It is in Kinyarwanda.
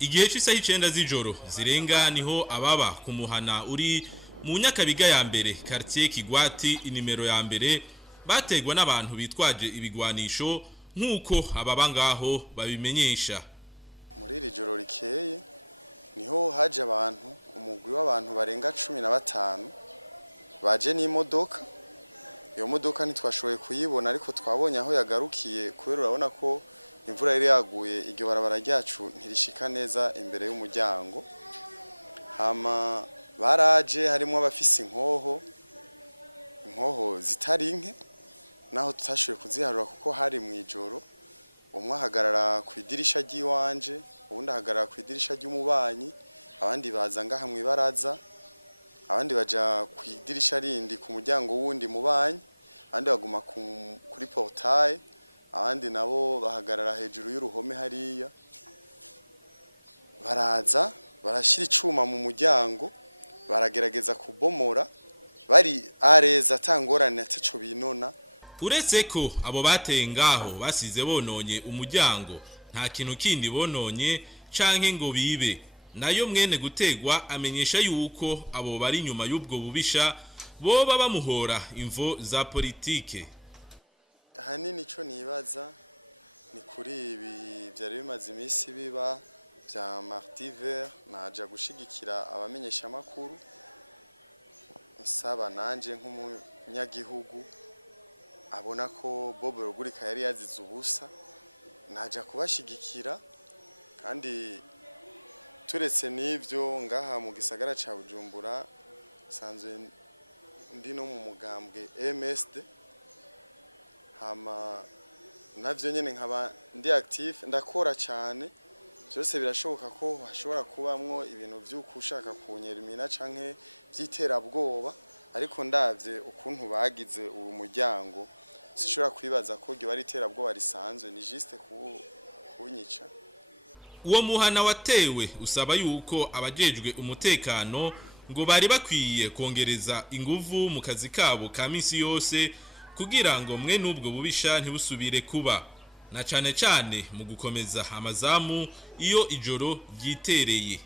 Igihe cy'isaha 9 z'ijoro zirenga niho ababa ku Umuhana uri mu nyakabiga ya mbere quartier Kigwati inimero ya mbere bategwa n'abantu bitwaje ibigwanisho nkuko ababa ngaho babimenyesha. Muri iri joro rikeye niho haje abantu umugwi w'abantu barenga 15 baje n'imodoka. Iyo modoka ntitwashoboye kuyibona ariko twabonye aho yagarukiye kubera urabona ko imvura yari yaguye iryo barabara ryacu ntirishika neza imbere y'umuryango. Hama baraje harimo abafise inkoho zitari nke naho tutashoboye kuziharura kuko hari mu ijoro. Umwe ahagarara ku idirisha ry'iwanje, ubundi ahagarara ku idirisha ry'umubanyi, abandi baza ngaha mu ibaraza, abandi baja ku idirisha rindi ku muryango wundi mubanyi, abandi baguma kuri portail, abandi nabo bahagarara hejuru y'uruhome hariya. Baraza barashira icuma mu muryango, baragerageza kubomora, bari areza atangorane ataco binona. Uretse ko abo bateye ngaho basize bononye umuryango, nta kintu kindi bononye canke ngo bibe. Nayo mwene gutegwa amenyesha yuko abo bari nyuma y'ubwo bubisha boba bamuhora imvo za politike. Hanini ico nibaza ni kuri ibi byari bimaze iminsi biba bya martiver, naja gushigikira abamenyesha amakuru nsaba nanje nk'umunyagihugu abona ko Bobo Rugurika yari yazize ubusa, naja kubashigikira. Kandi turetse n'ivyo ngaha mu gisagara ca Bujumbura sanzwe ndi no mu mugambwe MSD, hama navyo nyene nkaba ndi active ndakora cyane. Byose birashoboka ko hashobora kubamwo ibintu vy'ukushaka kunyera imina canke byiterabwoba, ariko ndavye ukuntu bagize uwo muryango sishobora kwibaza ko ryo bari terabwoba risanzwe, ni juste kunyica. Uwo muhana watewe usaba yuko abajejwe umutekano ngo bari bakwiye kongereza inguvu mu kazi kabo ka misi yose kugira ngo mwe n'ubwo bubisha ntibusubire kuba, na cane mu gukomeza amazamu iyo ijoro ryitereye.